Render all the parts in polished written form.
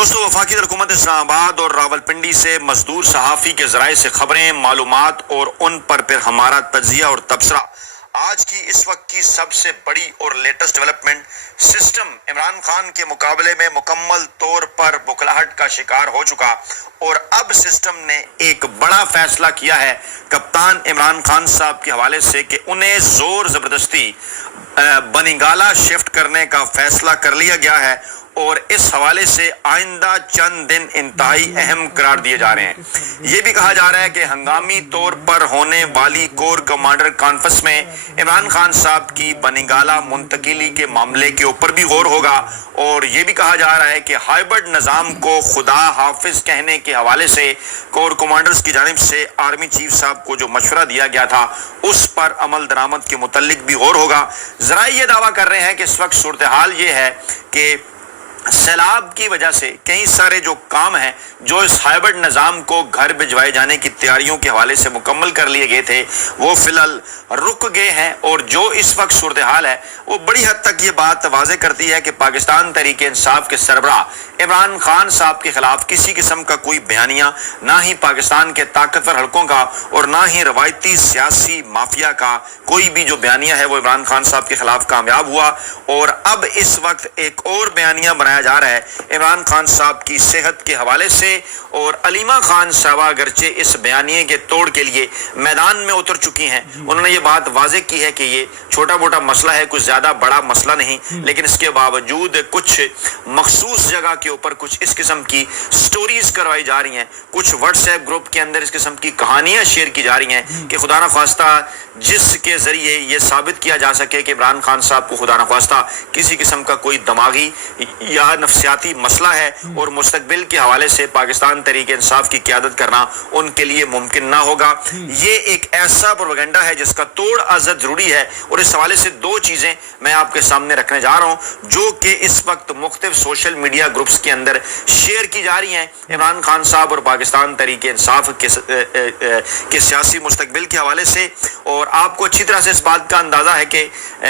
दोस्तों, वफाकी हुकूमत इस्लामाबाद और रावलपिंडी से मजदूर सहाफ़ी के ज़राए से खबरें, मालूमात और उन पर फिर हमारा तज्जिया और तबसरा। आज की इस वक्त की सबसे बड़ी और latest development, system Imran Khan के मुकाबले में मुकम्मल तौर पर बुखलाहट का शिकार हो चुका और अब सिस्टम ने एक बड़ा फैसला किया है कप्तान इमरान खान साहब के हवाले से कि उन्हें ज़ोर ज़बरदस्ती बनिगाला शिफ्ट करने का फैसला कर लिया गया है और इस हवाले से आइंदा चंद दिन इंतहाई अहम करार दिए जा रहे हैं। ये भी कहा जा रहा है कि हंगामी तौर पर होने वाली कोर कमांडर कॉन्फ्रेंस में इमरान खान साहब की बनिगाला मुंतकिली के मामले के ऊपर भी गौर होगा और ये भी कहा जा रहा है कि हाइब्रिड निज़ाम को खुदा हाफिज कहने के हवाले से कोर कमांडर्स की जानिब से आर्मी चीफ साहब को जो मशवरा दिया गया था उस पर अमल दरामद के मुतल्लिक भी गौर होगा। ज़रा ये दावा कर रहे हैं कि इस वक्त सूरत हाल ये है कि सैलाब की वजह से कई सारे जो काम हैं जो इस हाइब्रिड निज़ाम को घर भिजवाए जाने की तैयारियों के हवाले से मुकम्मल कर लिए गए थे वो फिलहाल रुक गए हैं और जो इस वक्त सूरत हाल है वो बड़ी हद तक ये बात वाज़े करती है कि पाकिस्तान तहरीक इंसाफ के सरबराह इमरान खान साहब के खिलाफ किसी किस्म का कोई बयानिया, ना ही पाकिस्तान के ताकतवर हलकों का और ना ही रवायती सियासी माफिया का कोई भी जो बयानिया है वो इमरान खान साहब के खिलाफ कामयाब हुआ। और अब इस वक्त एक और बयानिया बनाया जा रहा है इमरान खान साहब की सेहत के हवाले से और अलीमा खान साहबा अगरचे इस बयानिए के तोड़ के लिए मैदान में उतर चुकी हैं। उन्होंने ये बात वाज़ेह की है कि ये छोटा मोटा मसला है, कुछ ज़्यादा बड़ा मसला नहीं, लेकिन इसके बावजूद कुछ मखसूस जगह के ऊपर कुछ इस किस्म की स्टोरीज करवाई जा रही हैं, कुछ व्हाट्सएप ग्रुप के अंदर इस किस्म की कहानियां शेयर की जा रही हैं कि खुदा न ख्वास्ता जिसके ज़रिए ये साबित किया जा सके कि इमरान खान साहब को खुदा न ख्वास्ता किसी किस्म का कोई दिमागी या नफ्सियाती मसला है और मुस्तकबिल के हवाले से पाकिस्तान तहरीक इंसाफ की क़यादत करना उनके लिए मुमकिन ना होगा। ये एक ऐसा प्रोपेगेंडा है जिसका तोड़ आज़द ज़रूरी है और इस हवाले से दो चीज़ें मैं आपके सामने रखने जा रहा हूँ जो कि इस वक्त मुख्तलिफ सोशल मीडिया ग्रुप्स के अंदर शेयर की जा रही हैं इमरान खान साहब और पाकिस्तान तहरीक इंसाफ के सियासी मुस्तकबिल के हवाले से। और आपको अच्छी तरह से इस बात का अंदाज़ा है कि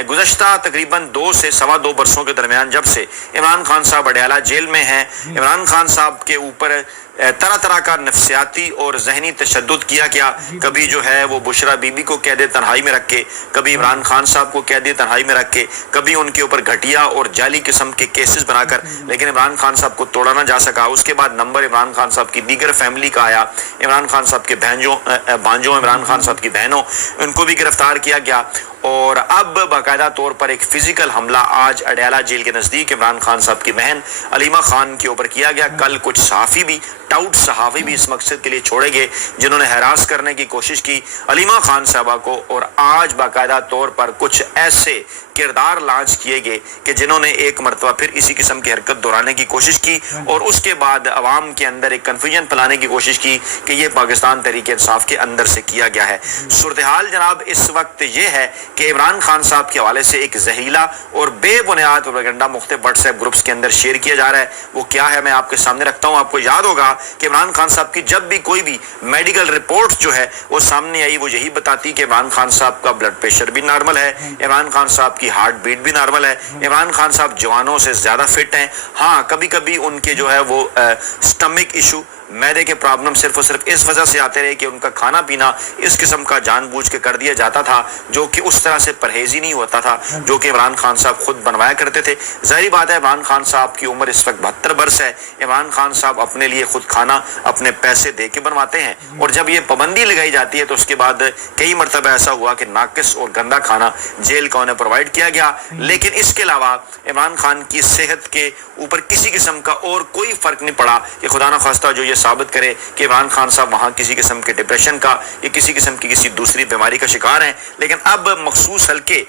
गुज़श्ता तकरीबन 2 से सवा 2 बरसों के दरमियान जब से इमरान खान साहब अडयाला जेल में हैं, इमरान खान साहब के ऊपर तरह तरह का नफ्सियाती और जहनी तशद्दुद किया गया। कभी जो है वो बुशरा बीबी को कैद तन्हाई में रख के, कभी इमरान खान साहब को कैद तन्हाई में रख के, कभी उनके ऊपर घटिया और जाली किस्म के केसेस बनाकर, लेकिन इमरान खान साहब को तोड़ा ना जा सका। उसके बाद नंबर इमरान खान साहब की दीगर फैमिली का आया, इमरान खान साहब के भांजों इमरान खान साहब की बहनों, उनको भी गिरफ्तार किया गया। और अब बाकायदा तौर पर एक फिजिकल हमला आज अडयाला जेल के नज़दीक इमरान खान साहब की बहन अलीमा खान के ऊपर किया गया। कल कुछ सहाफ़ी भी, टाउट सहाफ़ी भी इस मकसद के लिए छोड़े गए जिन्होंने हरास करने की कोशिश की अलीमा खान साहबा को। और आज बाकायदा तौर पर कुछ ऐसे किरदार लॉन्च किए गए कि जिन्होंने एक मरतबा फिर इसी किस्म की हरकत दोहराने की कोशिश की और उसके बाद अवाम के अंदर एक कन्फ्यूजन फैलाने की कोशिश की कि ये पाकिस्तान तहरीक इंसाफ के अंदर से किया गया है। सूरत हाल जनाब इस वक्त ये है कि इमरान खान साहब के हवाले से एक जहरीला और बेबुनियाद प्रोपेगेंडा मुख्तलिफ व्हाट्सएप ग्रुप्स के अंदर शेयर किया जा रहा है। वो क्या है मैं आपके सामने रखता हूँ। आपको याद होगा कि इमरान खान साहब की जब भी कोई भी मेडिकल रिपोर्ट जो है वो सामने आई वो यही बताती कि इमरान खान साहब का ब्लड प्रेशर भी नॉर्मल है, इमरान खान साहब की हार्ट बीट भी नॉर्मल है, इमरान खान साहब जवानों से ज़्यादा फिट हैं। हाँ, कभी कभी उनके जो है वो स्टमक इशू, मैदे के प्रॉब्लम सिर्फ और सिर्फ इस वजह से आते रहे कि उनका खाना पीना इस किस्म का जानबूझ के कर दिया जाता था जो कि उस तरह से परहेज़ी नहीं होता था जो कि इमरान खान साहब खुद बनवाया करते थे। ज़ाहिर बात है इमरान खान साहब की उम्र इस वक्त 72 बरस है। इमरान खान साहब अपने लिए खुद खाना अपने पैसे दे के बनवाते हैं और जब ये पाबंदी लगाई जाती है तो उसके बाद कई मरतबा ऐसा हुआ कि नाकिस और गंदा खाना जेल का उन्हें प्रोवाइड किया गया। लेकिन इसके अलावा इमरान खान की सेहत के ऊपर किसी किस्म का और कोई फ़र्क नहीं पड़ा कि खुदा न खास्ता जो ये साबित करे कि इमरान खान साहब वहाँ किसी किस्म के डिप्रेशन का या किसी किस्म की किसी दूसरी बीमारी का शिकार हैं। लेकिन अब मखसूस हल्के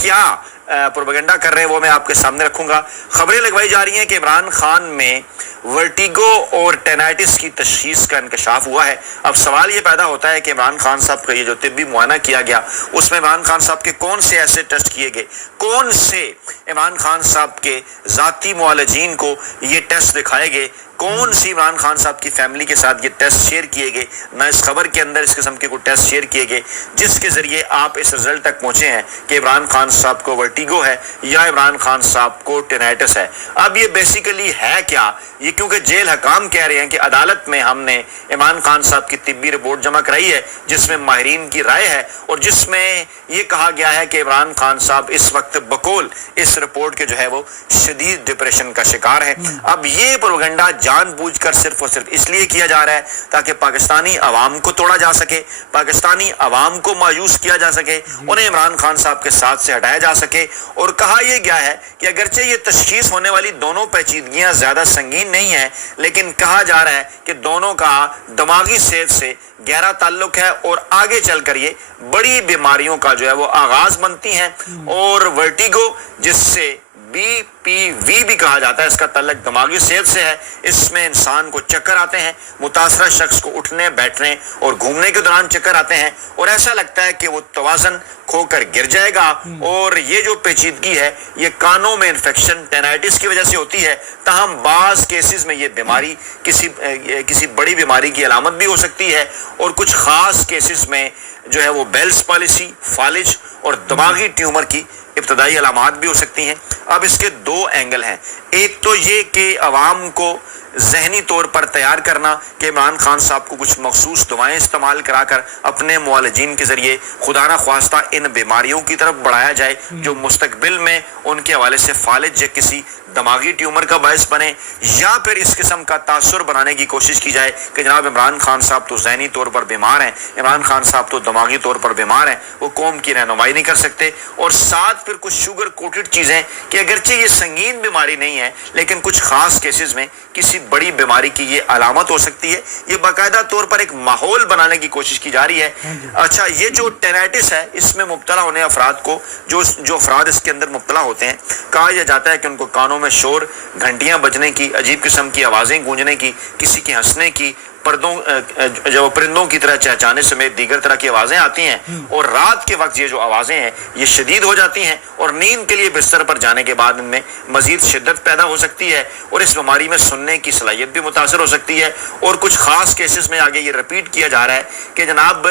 क्या प्रोपेगेंडा कर रहे हैं वो मैं आपके सामने रखूंगा। खबरें लगवाई जा रही हैं कि इमरान खान में वर्टिगो और टेनाइटिस की तशखीस का इंकशाफ हुआ है। अब सवाल ये पैदा होता है कि इमरान खान साहब का ये जो तिब्बी मुआयना किया गया उसमें इमरान खान साहब के कौन से ऐसे टेस्ट किए गए, कौन से इमरान खान साहब के ज़ाती मुआलजीन को ये टेस्ट दिखाए गए, कौन सी इमरान खान साहब की फैमिली के साथ ये टेस्ट शेयर किए गए, ना इस खबर के अंदर इस किस्म के कोई टेस्ट शेयर किए गए जिसके ज़रिए आप इस रिज़ल्ट तक पहुँचे हैं कि इमरान खान साहब को वर्टिगो वर्टिगो है या इमरान खान साहब को टेनाइटिस है। अब ये बेसिकली है क्या, ये क्योंकि जेल हकाम कह रहे हैं कि अदालत में हमने इमरान खान साहब की तिब्बी रिपोर्ट जमा कराई है जिसमें माहिरीन की राय है और जिसमें ये कहा गया है कि इमरान खान साहब इस वक्त बकौल इस रिपोर्ट के जो है वो शदीद डिप्रेशन का शिकार है। अब ये प्रोपेगेंडा जानबूझकर सिर्फ और सिर्फ इसलिए किया जा रहा है ताकि पाकिस्तानी अवाम को तोड़ा जा सके, पाकिस्तानी अवाम को मायूस किया जा सके, उन्हें इमरान खान साहब के साथ से हटाया जा सके। और कहा यह गया है कि अगरचे ये तशखीस होने वाली दोनों पेचीदगियां ज्यादा संगीन नहीं है, लेकिन कहा जा रहा है कि दोनों का दिमागी सेहत से गहरा ताल्लुक है और आगे चलकर ये बड़ी बीमारियों का जो है वो आगाज बनती हैं। और वर्टिगो जिससे BPV भी कहा जाता है, इसका ताल्लुक दिमागी सेहत से है। इसमें इंसान को चक्कर आते हैं, मुतासरा शख्स को उठने बैठने और घूमने के दौरान चक्कर आते हैं और ऐसा लगता है कि वो तवाज़ुन खोकर गिर जाएगा। और ये जो पेचीदगी है ये कानों में इन्फेक्शन टेनाइटिस की वजह से होती है। ताहम बाज़ केसेस में ये बीमारी किसी बड़ी बीमारी की अलामत भी हो सकती है और कुछ ख़ास केसेस में जो है वो बेल्स पॉलिसी, फालिज और दिमागी ट्यूमर की इब्तदाई अलामात भी हो सकती हैं। अब इसके दो एंगल हैं, एक तो ये कि अवाम को जहनी तौर पर तैयार करना कि इमरान खान साहब को कुछ मखसूस दवाएं इस्तेमाल कराकर अपने मुआलजीन के ज़रिए खुदा न ख्वास्ता इन बीमारियों की तरफ बढ़ाया जाए जो मुस्तकबिल में उनके हवाले से फालिज या किसी दिमागी ट्यूमर का बायस बने, या फिर इस किस्म का तासुर बनाने की कोशिश की जाए कि जनाब इमरान खान साहब तो ज़हनी तौर पर बीमार हैं, इमरान खान साहब तो दिमागी तौर पर बीमार हैं, वो कौम की रहनुमाई नहीं कर सकते। और साथ फिर कुछ शुगर कोटेड चीज़ें कि अगरचे ये संगीन बीमारी नहीं है लेकिन कुछ ख़ास केसेस में किसी बड़ी बीमारी की ये अलामत हो सकती है। ये बाकायदा तौर पर एक माहौल बनाने की कोशिश की जा रही है। अच्छा, ये जो टेनाइटिस है इसमें मुब्तला होने अफराद को जो अफराद इसके अंदर मुब्तला होते हैं, कहा यह जाता है कि उनको कानों में शोर, घंटियां बजने की, अजीब किस्म की आवाज़ें गूंजने की, किसी के हंसने की, परिंदों की तरह चहचहाने समेत दीगर तरह की आवाज़ें आती हैं और रात के वक्त ये जो आवाज़ें हैं ये शदीद हो जाती हैं और नींद के लिए बिस्तर पर जाने के बाद इनमें मजीद शिद्दत पैदा हो सकती है और इस बीमारी में सुनने की सलाहियत भी मुतासर हो सकती है। और कुछ ख़ास केसेस में आगे ये रिपीट किया जा रहा है कि जनाब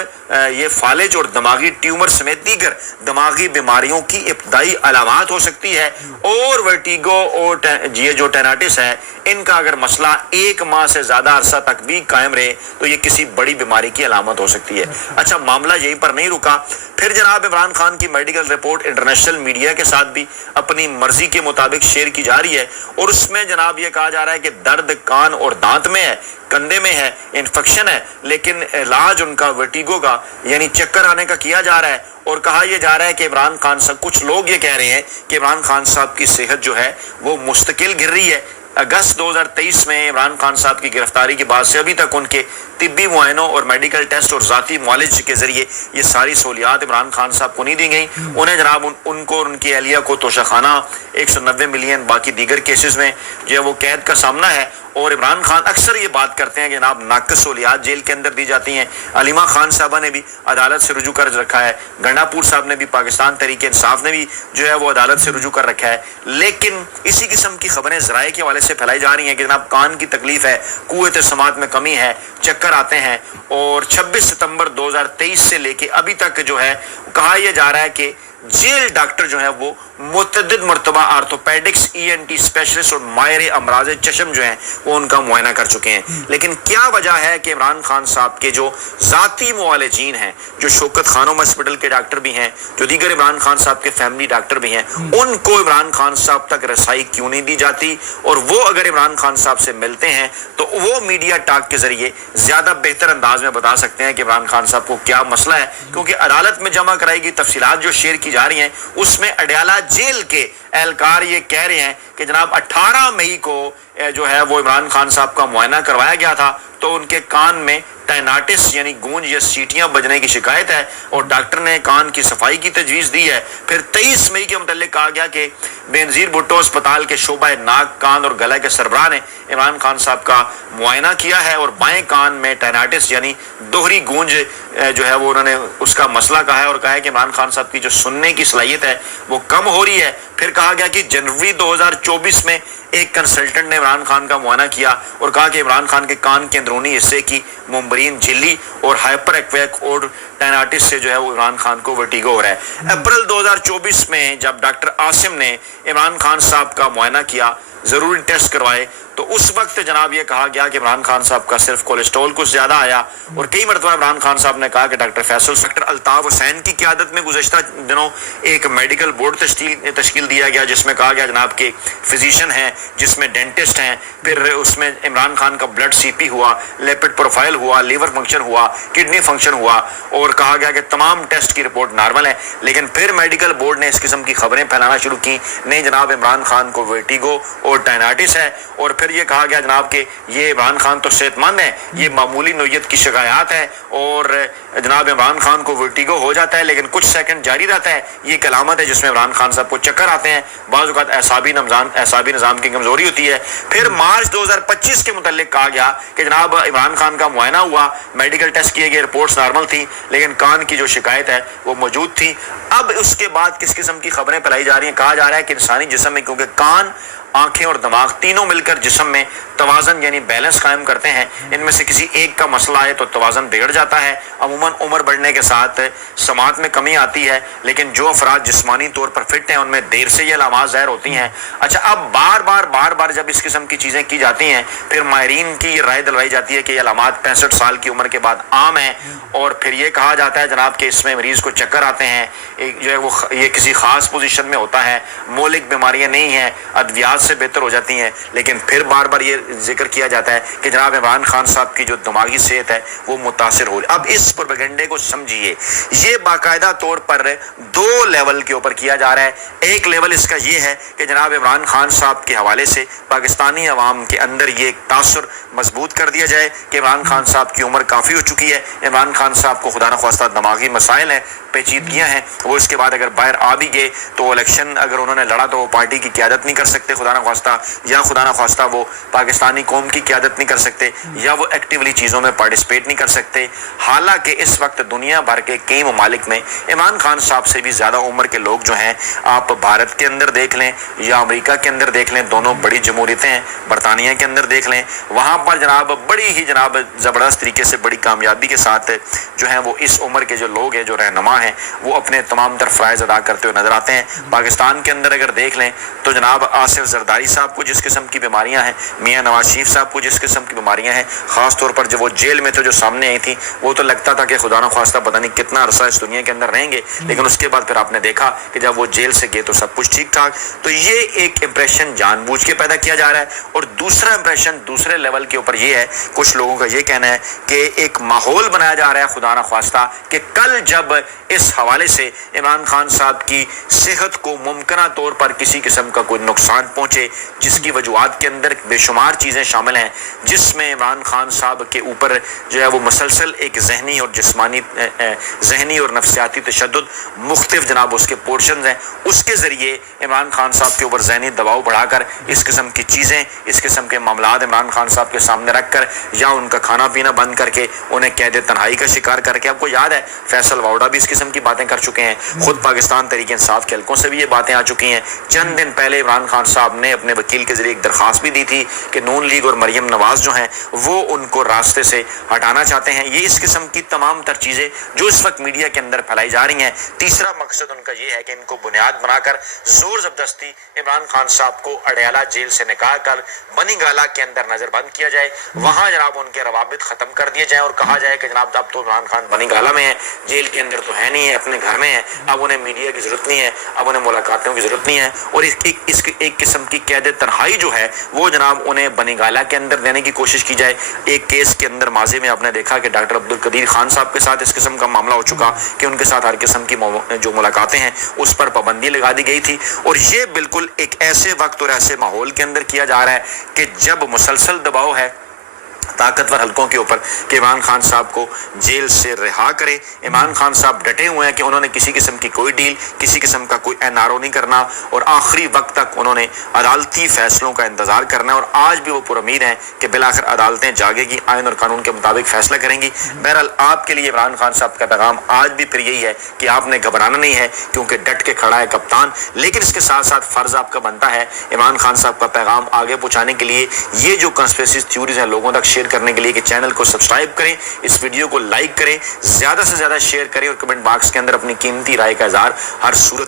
ये फालिज और दिमागी ट्यूमर समेत दीगर दिमागी बीमारियों की इब्तदाई अलामात हो सकती है। और वर्टिगो और ये जो टेनाइटिस है इनका अगर मसला 1 माह से ज़्यादा अरसा तक भी कायम रहे तो ये किसी बड़ी बीमारी की अलामत हो सकती है। अच्छा, मामला यहीं पर नहीं रुका, फिर जनाब इमरान खान की मेडिकल रिपोर्ट इंटरनेशनल मीडिया के साथ भी अपनी मर्जी के मुताबिक शेयर की जा रही है और उसमें जनाब ये कहा जा रहा है कि दर्द कान और दांत में है, कंधे में है, इन्फेक्शन है, लेकिन इलाज उनका वर्टिगो का यानी चक्कर आने का किया जा रहा है। और कहा यह जा रहा है कि इमरान खान साहब, कुछ लोग ये कह रहे हैं कि इमरान खान साहब की सेहत जो है वो मुस्तकिल गिर रही है। अगस्त 2023 में इमरान खान साहब की गिरफ्तारी के बाद से अभी तक उनके तिब्बी मुआयनों और मेडिकल टेस्ट और ज़ाती मुआलिज के जरिए ये सारी सहूलियात इमरान खान साहब को नहीं दी गई। उन्हें जनाब उनको और उनकी अहलिया को तोशाखाना, 190 मिलियन बाकी दीगर केसेस में जो है वो कैद का सामना है। और इमरान खान अक्सर ये बात करते हैं कि जनाब नाक़िस सहूलियात जेल के अंदर दी जाती हैं। अलीमा खान साहबा ने भी अदालत से रुजू कर रखा है, गंडापुर साहब ने भी, पाकिस्तान तहरीक इंसाफ ने भी जो है वो अदालत से रुजू कर रखा है। लेकिन इसी किस्म की खबरें ज़राए के हवाले से फैलाई जा रही हैं कि जनाब कान की तकलीफ है, कुव्वत समात में कमी है, चक्कर आते हैं। और 26 सितंबर 2023 से लेके अभी तक जो है कहा यह जा रहा है कि जेल डॉक्टर जो है वो मुतअद्दिद मरतबा आर्थोपेडिक्स, ENT स्पेशलिस्ट और माहिर अमराज चशम जो हैं वो उनका मुआयना कर चुके हैं। लेकिन क्या वजह है कि इमरान खान साहब के जो ज़ाती मुआलिजीन हैं, जो शौकत खानोम हॉस्पिटल के डॉक्टर भी हैं, जो दीगर इमरान खान साहब के फैमिली डॉक्टर भी हैं, उनको इमरान खान साहब तक रसाई क्यों नहीं दी जाती? और वो अगर इमरान खान साहब से मिलते हैं तो वो मीडिया टॉक के जरिए ज़्यादा बेहतर अंदाज में बता सकते हैं कि इमरान खान साहब को क्या मसला है। क्योंकि अदालत में जमा कराई गई तफसीलात जो शेयर जा रही हैं उसमें अडयाला जेल के एहलकार ये कह रहे हैं कि जनाब 18 मई को जो है वो इमरान खान साहब का मुआयना करवाया गया था तो उनके कान में टेनाइटिस यानी गूंज या सीटियां बजने की शिकायत है और डॉक्टर ने कान की सफाई की तजवीज़ दी है। फिर 23 मई के मुतल्लिक कहा गया कि बेनज़ीर भुट्टो अस्पताल के शोबा नाक, कान और गला के सरबराह ने इमरान खान साहब का मुआयना किया है और बाएं कान में टेनाइटिस यानी दोहरी गूंज जो है वो उन्होंने उसका मसला कहा है और कहा है कि इमरान खान साहब की जो सुनने की सलाहियत है वो कम हो रही है। फिर कहा गया कि जनवरी 2024 में एक कंसल्टेंट ने इमरान खान का मुआयना किया और कहा कि इमरान खान के कान के अंदरूनी हिस्से की मुंबरीन झिल्ली और हाइपर एक्वेक और टेनाइटिस से जो है वो इमरान खान को वर्टिगो हो रहा है। अप्रैल 2024 में जब डॉक्टर आसिम ने इमरान खान साहब का मुआयना किया, ज़रूरी टेस्ट करवाए, तो उस वक्त जनाब ये कहा गया कि इमरान खान साहब का सिर्फ कोलेस्ट्रॉल कुछ ज़्यादा आया। और कई मरतबा इमरान खान साहब ने कहा कि डॉक्टर फैसल, डॉक्टर अल्ताफ़ हुसैन की क़यादत में गुज़श्ता दिनों एक मेडिकल बोर्ड तश्कील दिया गया, जिसमें कहा गया जनाब के फिजिशियन हैं, जिसमें डेंटिस्ट हैं, फिर उसमें इमरान खान का ब्लड CP हुआ, लिपिड प्रोफाइल हुआ, लीवर फंक्शन हुआ, किडनी फंक्शन हुआ, और कहा गया कि तमाम टेस्ट की रिपोर्ट नॉर्मल है। लेकिन फिर मेडिकल बोर्ड ने इस किस्म की खबरें फैलाना शुरू की, नहीं जनाब इमरान खान को वर्टिगो और टाइनाइटिस है, और फिर ये कहा गया जनाब कि ये इमरान खान तो सेहतमंद है, ये मामूली नोयत की शिकायत है, और जनाब इमरान खान को वर्टिगो हो जाता है लेकिन कुछ सेकंड जारी रहता है, ये एक अलामत है जिसमें इमरान खान साहब को चक्कर आते हैं, बाज़ औक़ात एसाबी निज़ाम की कमज़ोरी होती है। फिर मार्च 2025 के मुताल्लिक कहा गया कि जनाब इमरान खान का मुआयना हुआ, मेडिकल टेस्ट किए गए, रिपोर्ट्स नॉर्मल थी, लेकिन कान की जो शिकायत है वो मौजूद थी। अब उसके बाद किस किस्म की खबरें फैलाई जा रही हैं, कहा जा रहा है कि इंसानी जिस्म में, क्योंकि कान, आंखें और दिमाग तीनों मिलकर जिस्म में तवाज़न यानी बैलेंस कायम करते हैं, इनमें से किसी एक का मसला आए तो तवाज़न बिगड़ जाता है। अमूमन उम्र बढ़ने के साथ समात में कमी आती है, लेकिन जो अफराद जिस्मानी तौर पर फिट हैं उनमें देर से ये अलामात ज़ाहिर होती हैं। अच्छा, अब बार बार जब इस किस्म की चीज़ें की जाती हैं, फिर माहिरीन की ये राय दिलवाई जाती है कि ये अलामात 65 साल की उम्र के बाद आम हैं, और फिर ये कहा जाता है जनाब कि इसमें मरीज़ को चक्कर आते हैं, एक जो है वो ये किसी ख़ास पोजीशन में होता है, मौलिक बीमारियाँ नहीं हैं, अद्वियात से बेहतर हो जाती हैं। लेकिन फिर बार बार ये जिक्र किया जाता है कि जनाब इमरान खान साहब की जो दिमागी सेहत है वो मुतासिर हो। अब इस प्रोपेगेंडे को समझिए, ये बाकायदा तौर पर 2 लेवल के ऊपर किया जा रहा है। एक लेवल इसका ये है कि जनाब इमरान खान साहब के हवाले से पाकिस्तानी अवाम के अंदर ये तासुर मजबूत कर दिया जाए कि इमरान खान साहब की उम्र काफ़ी हो चुकी है, इमरान खान साहब को खुदा न ख्वास्ता दिमागी मसाइल हैं, पेचीदगियाँ हैं, वो इसके बाद अगर बाहर आ भी गए तो इलेक्शन अगर उन्होंने लड़ा तो वो पार्टी की क़यादत नहीं कर सकते खुदा न ख्वास्ता, या खुदा न ख्वास्ता वो पाकिस्तानी कौम की क़यादत नहीं कर सकते, या वो एक्टिवली चीज़ों में पार्टिसिपेट नहीं कर सकते। हालांकि इस वक्त दुनिया भर के कई ममालिक में इमरान खान साहब से भी ज़्यादा उम्र के लोग जो हैं, आप भारत के अंदर देख लें या अमेरिका के अंदर देख लें, दोनों बड़ी जमहूरियतें हैं, बरतानिया के अंदर देख लें, वहाँ पर जनाब बड़ी ही जनाब ज़बरदस्त तरीके से बड़ी कामयाबी के साथ जो है वो इस उम्र के जो लोग हैं, जो रहनुमा हैं, वो अपने तमाम तर फ़राइज़ अदा करते हुए नज़र आते हैं। पाकिस्तान के अंदर अगर देख लें तो जनाब आसिफ जरदारी साहब को जिस किस्म की बीमारियां हैं, मियां नवाज शरीफ साहब को जिस किस्म की बीमारियां हैं, ख़ास तौर पर जब वो जेल में थे, जो सामने आई थी, वो तो लगता था कि खुदा न ख्वास्ता पता नहीं कितना अरसा इस दुनिया के अंदर रहेंगे, लेकिन उसके बाद फिर आपने देखा कि जब वो जेल से गए तो सब कुछ ठीक ठाक। तो ये एक इम्प्रेशन जानबूझ के पैदा किया जा रहा है। और दूसरा इम्प्रेशन दूसरे लेवल के ऊपर ये है, कुछ लोगों का ये कहना है कि एक माहौल बनाया जा रहा है खुदा न ख्वास्ता कि कल जब इस हवाले से इमरान खान साहब की सेहत को मुमकिन तौर पर किसी किस्म का कोई नुकसान पहुँचे, जिसकी वजूहात के अंदर बेशुमार चीज़ें शामिल हैं, जिसमें इमरान खान साहब के ऊपर जो है वो मुसलसल एक जहनी और जिस्मानी जहनी और नफ्सियाती तशद्दुद मुख्तलिफ जनाब उसके पोर्शन हैं, उसके ज़रिए इमरान खान साहब के ऊपर जहनी दबाव बढ़ाकर इस किस्म की चीज़ें, इस किस्म के मामलात इमरान खान साहब के सामने रख कर या उनका खाना पीना बंद करके उन्हें कैद तन्हाई का शिकार करके, आपको याद है फैसल वाउडा भी इस किस्म की बातें कर चुके हैं, खुद पाकिस्तान तहरीक इंसाफ के हल्कों से भी ये बातें आ चुकी हैं। चंद दिन पहले इमरान खान साहब ने अपने वकील के जरिए एक दरख्वास्त भी दी थी कि नून लीग और मरियम नवाज जो हैं वो उनको रास्ते से हटाना चाहते हैं। ये इस किस्म की तमाम तर चीज़ें जो इस वक्त मीडिया के अंदर फैलाई जा रही हैं, तीसरा मकसद उनका ये है कि इनको बुनियाद बनाकर जोर जबरदस्ती इमरान खान साहब को अडयाला जेल से निकाल कर बनी गाला के अंदर नजरबंद किया जाए, वहाँ जनाब उनके रवाबित ख़त्म कर दिए जाए और कहा जाए कि जनाब अब तो इमरान खान बनी गाला में है, जेल के अंदर तो है नहीं है, अपने घर में है, अब उन्हें मीडिया की ज़रूरत नहीं है, अब उन्हें मुलाकातों की ज़रूरत नहीं है। और इसकी एक किस्म की कैद तन्हाई जो है वो जनाब उन्हें बनी गाला के अंदर देने की कोशिश की जाए। एक केस के अंदर माजी में आपने देखा कि डॉक्टर अब्दुल कदीर खान साहब के साथ इस किस्म का मामला हो चुका कि उनके साथ हर किस्म की जो मुलाकातें हैं उस पर पाबंदी लगा दी गई थी। और ये बिल्कुल एक ऐसे वक्त और ऐसे माहौल के अंदर किया जा रहा है कि जब मुसलसल दबाव है ताकतवर हल्कों के ऊपर कि इमरान खान साहब को जेल से रिहा करे। इमरान खान साहब डटे हुए हैं कि उन्होंने किसी किस्म की कोई डील, किसी किस्म का कोई NRO नहीं करना और आखिरी वक्त तक उन्होंने अदालती फैसलों का इंतज़ार करना है। और आज भी वो पुरुमीद हैं कि बिलाखिर अदालतें जागेगी, आइन और कानून के मुताबिक फैसला करेंगी। बहरहाल आपके लिए इमरान खान साहब का पैगाम आज भी फिर यही है कि आपने घबराना नहीं है, क्योंकि डट के खड़ा है कप्तान। लेकिन इसके साथ साथ फ़र्ज़ आपका बनता है इमरान खान साहब का पैगाम आगे पहुँचाने के लिए, ये जो कंस्पिरेसी थ्योरीज हैं लोगों तक शेयर करने के लिए कि चैनल को सब्सक्राइब करें, इस वीडियो को लाइक करें, ज़्यादा से ज़्यादा शेयर करें और कमेंट बॉक्स के अंदर अपनी कीमती राय का इज़हार हर सूरत